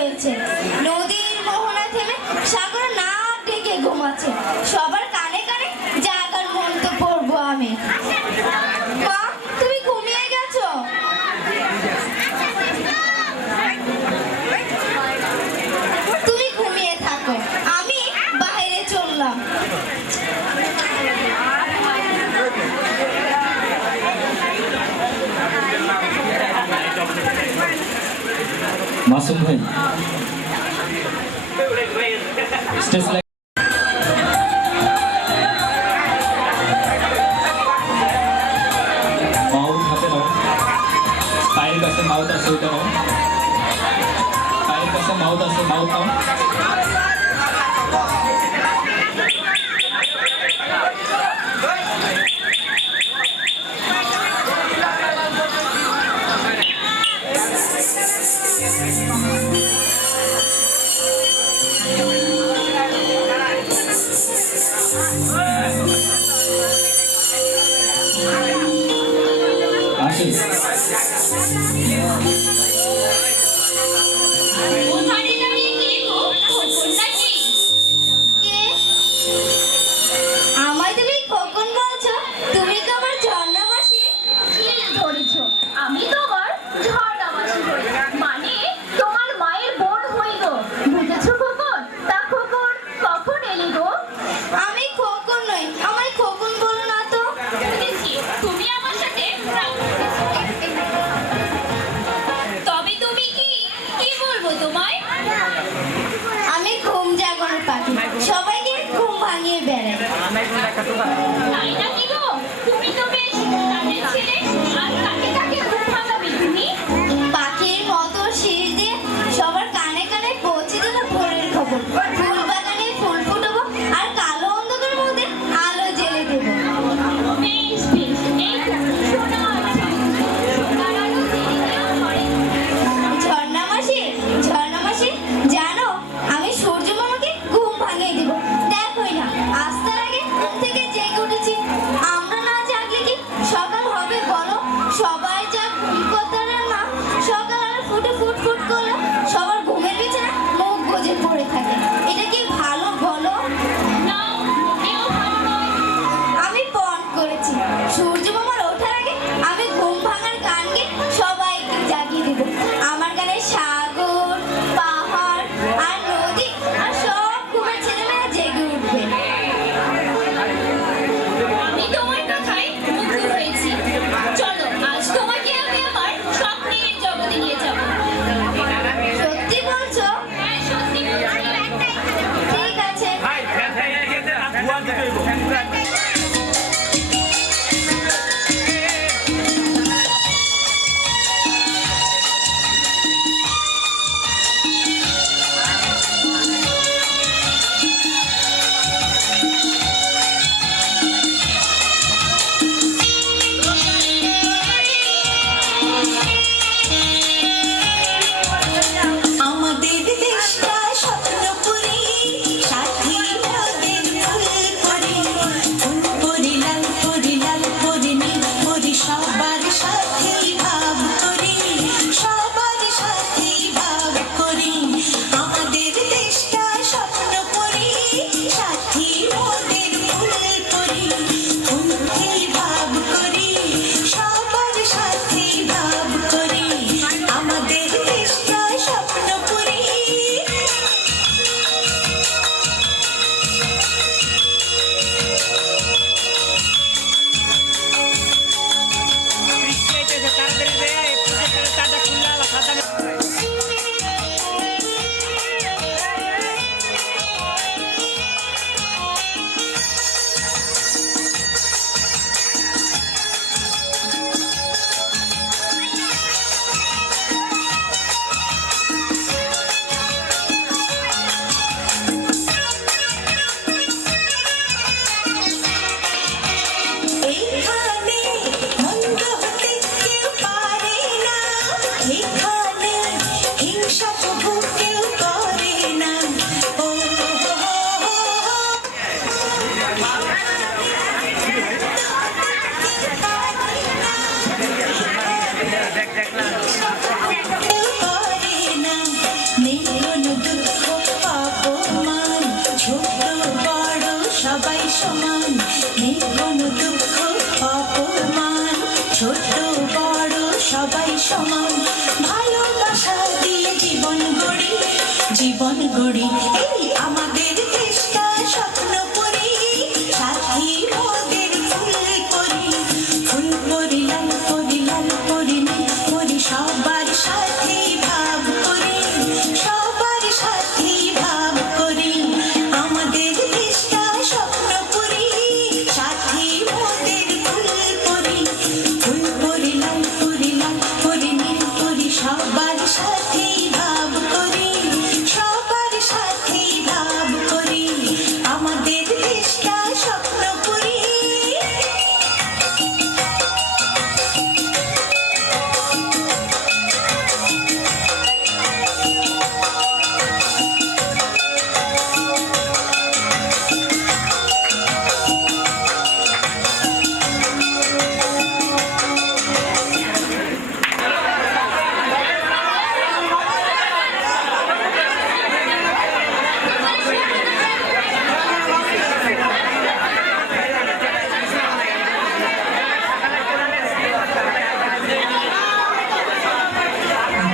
হয়েছে। নদীর মোহনা থেমে সাগর না ডেকে ঘুমাচ্ছে। সবার কানে কানে জাগার মন্ত্র পড়বো আমি। মা, তুমি ঘুমিয়ে গেছো? তুমি ঘুমিয়ে থাকো, আমি বাইরে চললাম। মাসুম ভাই স্টেজ লাইট মাউথ হাতে নাও, পায়ের কাছে মাউথ আছে ওইটা নাও, পায়ের কাছে মাউথ আছে মাউথ নাও। আমায় তুমি কখন বলছো? তুমি তো আমার ঝর্ণা মাসি। ধরেছো, আমি তোমার ঝর্ণা মাসি হই, মানে তোমার মায়ের বোন হই গো। বুঝেছো খোকন? তা খোকন কখন এলি গো? আমি খোকন নই, আমায় খোকন বলো না তো। বুঝেছি, তুমি আমার সাথে তবে তুমি কি বলবো তোমায়? আমি ঘুম জাগরণ পাখি, সবাইকে ঘুম ভাঙিয়ে বেড়াই। তাই নাকি গো? তুমি তো বেশ কাজের ছেলে, আর কাকে কাকে ঘুম ভাঙাবে তুমি? পাখির মতো শীষ দিয়ে সবার কানে কানে পৌঁছে দিল ভোরের খবর। ফুল বাগানে ফুল ফুটবো, আর কালো অন্ধকারের মধ্যে আলো জেলে দেবো। বেশ বেশ, এই তো সোনার সোনার আলো জেলে দেওয়া পরে। ঝর্ণা মাসি, ঝর্ণা মাসি, জানো আমি সূর্য মামাকে ঘুম ভাঙিয়ে দিব। দেখোই না, আস্তার আগে ঘুম থেকে জেগে উঠেছি। আমরা না জাগলে কি সকাল হবে বলো? সবাই যা ঘুম করতে না, সকাল আর ফুটে ফুট ফুট করলো সবার ঘুমের বিছানা মুখ গোজে পড়ে থাকে। এটা কি ভালো বলো? না, মোটেও ভালো নয়। আমি পণ করেছি, সূর্য মামার ওঠার আগে আমি ঘুম ভাঙার গান গেয়ে সবাইকে জাগিয়ে দেব। আমার গানে সাগর, পাহাড় আর নদী আর সব ঘুমের ছেলেমেয়েরা জেগে উঠবে। আমি তোমার কথায় মুগ্ধ হয়েছি। চলো, আজ তোমাকে আমি আমার স্বপ্নের জগতে নিয়ে যাবো। সত্যি বলছো? হ্যাঁ, সত্যি বলছি। ঠিক আছে। আমাদের দেশটা স্বপ্নপুরী, সাথী নদের ফুলপুরি, ফুলপুরি লাল পুরি লাল পুরি নীল পুরি, সবার সাথেই ভাব করি, সবার সাথেই ভাব করি। আমাদের দেশটা স্বপ্নপুরী, সাথী নদের ফুলপুরি, ফুলপুরি ভাব করি, সবার সাথেই ভাব করি। আমাদের দেশটা স্বপ্নপুরী। এখানে মন্দ হতে কেউ পারে না, এখানে হিংসা প্রভু কেউ করে না। ও কেউ করে না, দুঃখ অপমান, ছোট বড় সবাই সমান, ভালোবাসা দিয়ে জীবন গড়ি, জীবন গড়ি। এই আমাদের দেশটা স্বপ্ন করি, সাথী মোদের ফুল করি, ফুল করি লাল করি লাল করি নীল করি, সবার সাথে ভাব করি, সবার সাথে ভাব করি। আমাদের দেশটা স্বপ্ন করি, সাথী মোদের ফুল করি, ফুল করি লাল করি লাল করি নীল করি, সবার সাথে ভাব করি, সবার সাথে ভাব করি। আমাদের দেশটা স্বপ্ন করি।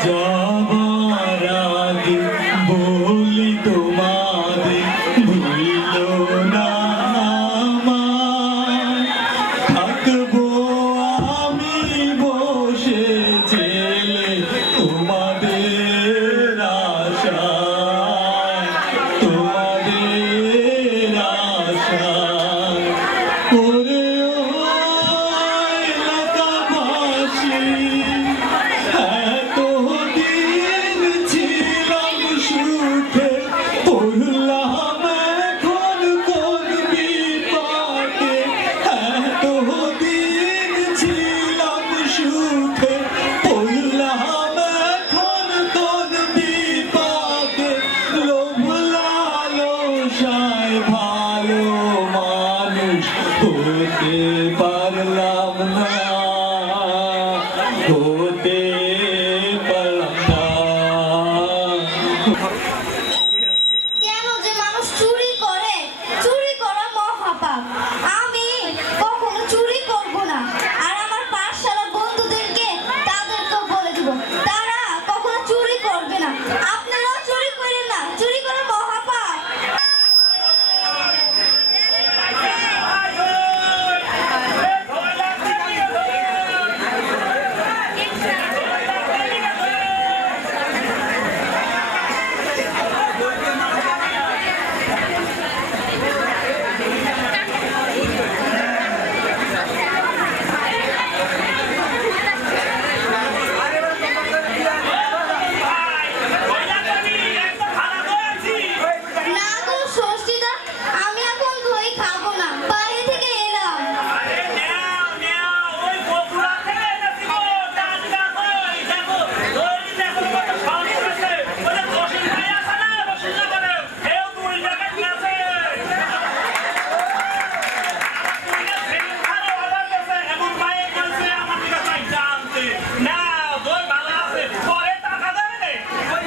যাবার আগে বলি তোমাদের ভুলো না আমায়, থাকবো আমি বসে জেলে তোমাদের আশায়, তোমাদের আশায়। ওরে ও এলাকাবাসী, এতদিন ছিলাম সুখে, পড়লাম এখন কোন বিপাকে। এতদিন ছিলাম সুখে, পড়লাম এখন কোন বিপাকে। লোভ লালসায় ভালো মানুষ হতে পারলাম না, হতে পারলাম না। কেন যে মানুষ চুরি করে? চুরি করা মহাপাপ। আমি কখনো চুরি করব না। আর আমার পাঠশালার বন্ধুদেরকে তাদেরকেও বলে দিব, তারা কখনো চুরি করবে না। আপনারাও চুরি করেন না, চুরি করা মহাপাপ। না গো ষষ্ঠীদা, আমি এখন দই খাবো না, বাইরে থেকে এলাম।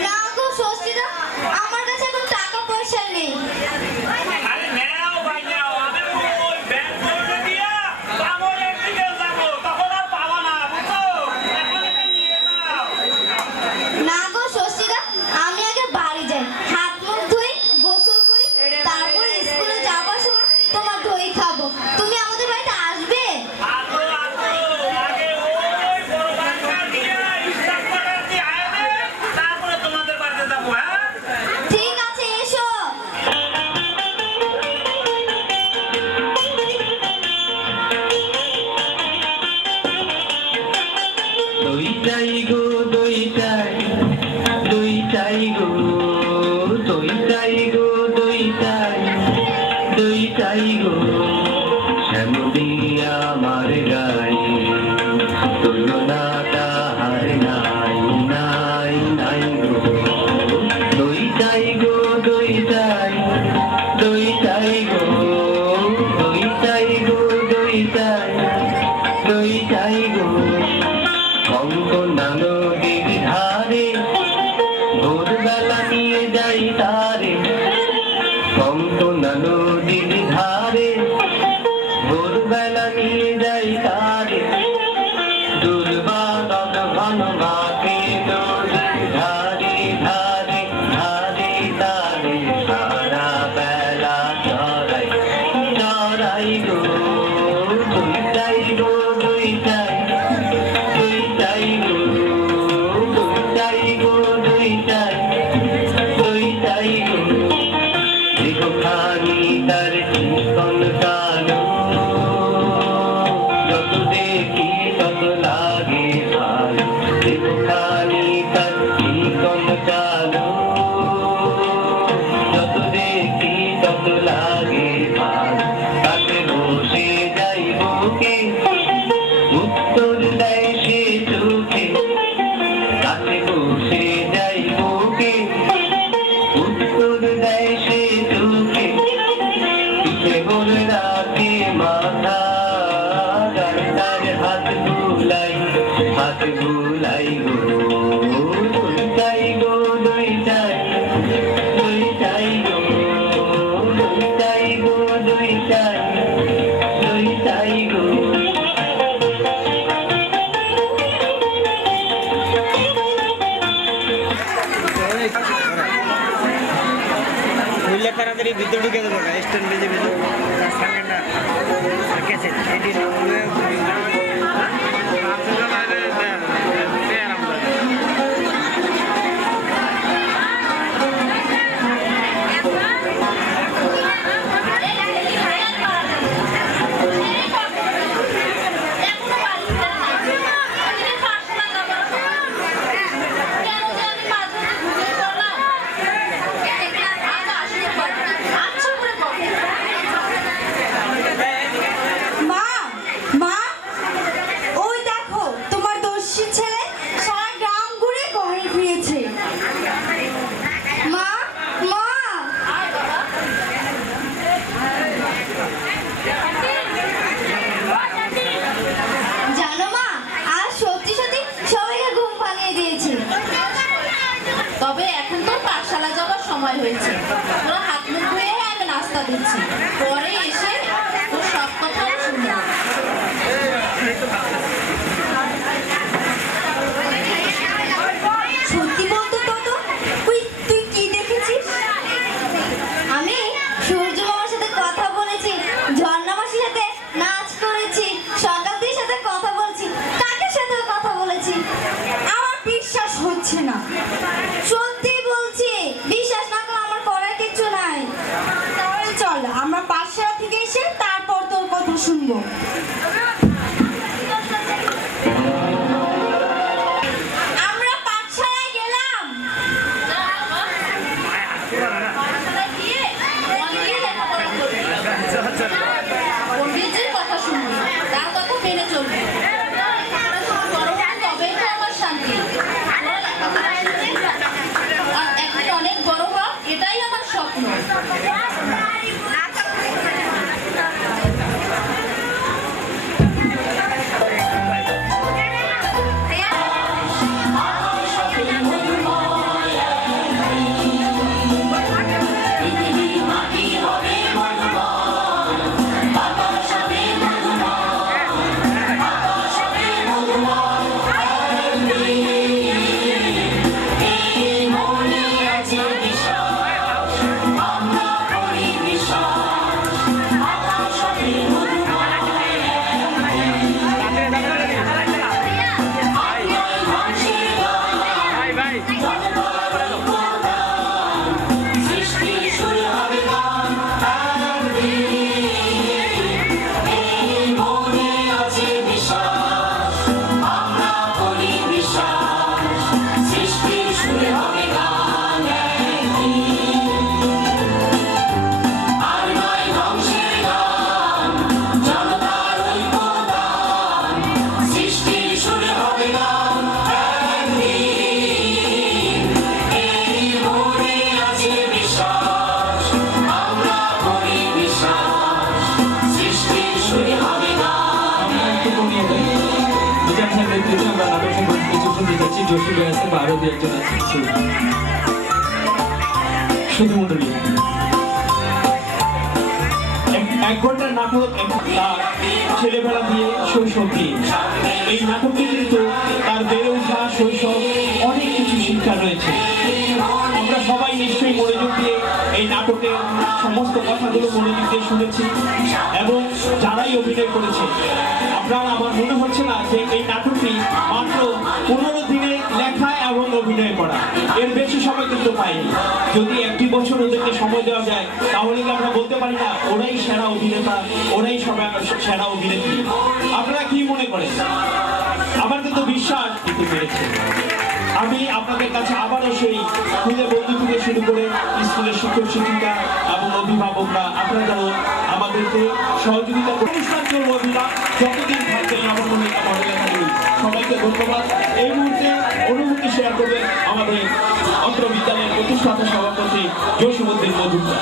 না গো ষষ্ঠীদা, আমার কাছে এখন টাকা পয়সা নেই। না গো ষষ্ঠীদা, আমি আগে বাড়ি যাই, হাত মুখ ধুই, গোসল করি, তারপরে স্কুলে যাবার সময় তোমার দই খাবো। তুমি আমাদের বাড়িতে আসবে? ঠিক আছে, এসো। দইটাই গো দইটাই, দইটাই গো, দইটাই গো দইটাই, দইটাই গো, শ্যামদি আমার গায়ে, তুলনাটা হার নাই নাই নাই গো। দইটাই গো দইটাই, দইটাই গো, দইটাই গো দইটাই, দইটাই গো। কঙ্কনা নদীর ধারে ভোরবেলা নিয়ে যাই তারে, কঙ্কনা নদীর ধারে ভোরবেলা তাড়াতাড়ি ভিতরে ঢুকে দেবো না স্ট্যান্ড বেজে বেজে সঙ্গে না কেসে এটি মা মা ওই দেখো তোমার দস্যি ছেলে সারা গ্রাম ঘুরে ঘরে ফিরেছে। মা মা জানো মা আজ সত্যি সত্যি সবাইকে ঘুম ভাঙিয়ে দিয়েছে। তবে এখন তো পাঠশালা যাওয়ার সময় হয়েছে, ওরা হাত মুখ ধুয়ে আমি নাস্তা দিচ্ছি, পরে এসে ওর সব কথা শুনবো। সত্যি বলতো তো তুই কি দেখেছিস? আমি সূর্য মামার সাথে কথা বলেছি, ঝর্ণা মাসির সাথে নাচ করেছি, সকালদের সাথে কথা বলছি, কাকের সাথে কথা বলেছি। আমার বিশ্বাস হচ্ছে না। সত্যি বলছি, বিশ্বাস না করলে আমার করার কিছু নাই। তাহলে চল আমরা পাঠশালা থেকে এসে তারপর তোর কথা শুনবো। আমরা পাঠশালায় গেলাম। পাঠশালায় গিয়ে মন দিয়ে লেখাপড়া করবি, পণ্ডিতজির কথা শুনবি, তার কথা মেনে চলবি। লেখাপড়া শুরু করো, তবেই তো আমার শান্তি। আর একদিন অনেক বড় হওয়া, এটাই আমার স্বপ্ন। এক ঘন্টার নাটক তার ছেলেবেলা দিয়ে শৈশব দিয়ে। এই নাটকে কিন্তু তার বেড়ে ওঠা শৈশব অনেক কিছু শিক্ষা রয়েছে। আমরা সবাই নিশ্চয়ই মনোযোগ দিয়ে এই নাটকের সমস্ত কথাগুলো মনোযোগ দিয়ে শুনেছি এবং যারাই অভিনয় করেছে, আপনার আমার মনে হচ্ছে না যে এই নাটকটি মাত্র 15 দিনে লেখা এবং অভিনয় করা, এর বেশি সময় কিন্তু পাইনি। যদি একটি বছর ওদেরকে সময় দেওয়া যায় তাহলে কি আমরা বলতে পারি না ওরাই সেরা অভিনেতা, ওরাই সবাই সেরা অভিনেত্রী? আপনারা কি মনে করেন? আমার কিন্তু বিশ্বাস দিতে পেরেছে। আমি আপনাদের কাছে আবারও সেই স্কুলের বন্ধু থেকে শুরু করে স্কুলের শিক্ষক শিক্ষিকা এবং অভিভাবকরা, আপনারাও আমাদেরকে সহযোগিতা অনুষ্ঠান করবো। যতদিন থাকবেন আমার মনে হয় সবাইকে ধন্যবাদ। এই মুহূর্তে অনুভূতি শেয়ার করবেন আমাদের অত্র বিদ্যালয়ের প্রতিষ্ঠাতা সভাপতি জসীমউদ্দিন মজুমদার।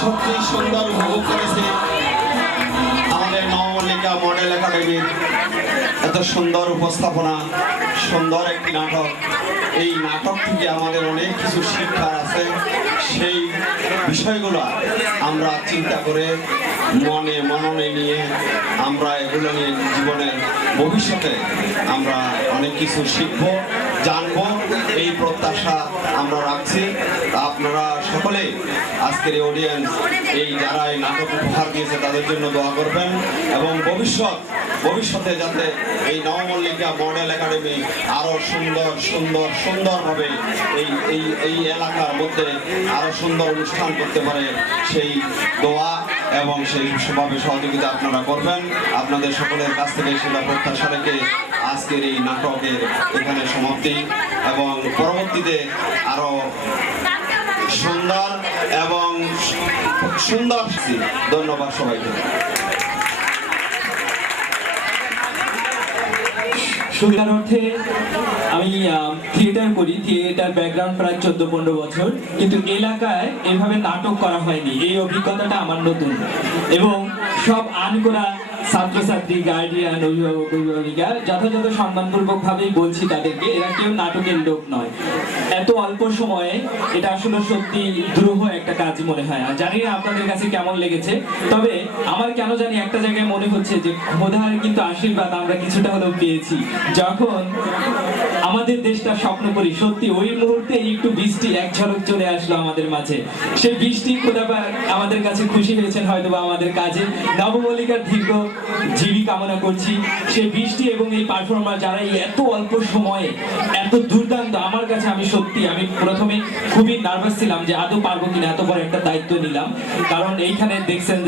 সত্যি সুন্দর উপভোগ করেছি আমাদের নবমল্লিকা মডেল একাডেমির এত সুন্দর উপস্থাপনা, সুন্দর একটি নাটক। এই নাটক থেকে আমাদের অনেক কিছু শিক্ষার আছে, সেই বিষয়গুলো আমরা চিন্তা করে মননে নিয়ে আমরা এগুলো নিয়ে জীবনের ভবিষ্যতে আমরা অনেক কিছু শিখব, জানবো, এই প্রত্যাশা আমরা রাখছি। আপনারা সকলে আজকের এই অডিয়েন্স, এই যারা এই নাটক উপহার দিয়েছে তাদের জন্য দোয়া করবেন এবং ভবিষ্যতে যাতে এই নবমল্লিকা মডেল একাডেমি আরো সুন্দরভাবে এই এলাকার মধ্যে আরো সুন্দর অনুষ্ঠান করতে পারে, সেই দোয়া এবং সেই ভাবে সহযোগিতা আপনারা করবেন। আপনাদের সকলের কাছ থেকে সেটা প্রত্যাশা রেখে আজকের এই নাটকের এখানে সমাপ্তি এবং পরবর্তীতে আরো সুন্দর ধন্যবাদ সবাইকে। সত্যিকার অর্থে আমি থিয়েটার করি, থিয়েটার ব্যাকগ্রাউন্ড প্রায় 14-15 বছর, কিন্তু এলাকায় এভাবে নাটক করা হয়নি। এই অভিজ্ঞতাটা আমার নতুন এবং সব আনকোরা ছাত্রছাত্রী, গার্ডিয়ান, অভিভাবক, অভিভাবিকা যথাযথ সম্মানপূর্বক ভাবেই বলছি তাদেরকে, এরা কেউ নাটকের লোক নয়। এত অল্প সময়ে এটা আসলে সত্যি দ্রুহ একটা কাজ মনে হয়। আর জানি না আপনাদের কাছে কেমন লেগেছে, তবে আমার কেন জানি একটা জায়গায় মনে হচ্ছে যে খোদার কিন্তু আশীর্বাদ আমরা কিছুটা হলেও পেয়েছি। যখন আমাদের দেশটা স্বপ্ন করি, সত্যি ওই মুহূর্তে একটু বৃষ্টি এক ঝলক চলে আসলো আমাদের মাঝে। সেই বৃষ্টি খোদা আমাদের কাছে খুশি হয়েছেন হয়তো বা আমাদের কাজে। নবমল্লিকার দীর্ঘ জীবী কামনা করছি। সেই বৃষ্টি এবং এই পারফরমার যারা এই এত অল্প সময়ে এত দুর্দান্ত, আমার কাছে আমি প্রথমে খুবই নার্ভাস ছিলাম যে আদৌ পারবো কিনা, এত বড় একটা দায়িত্ব নিলাম। কারণ এইখানে দেখছেন যে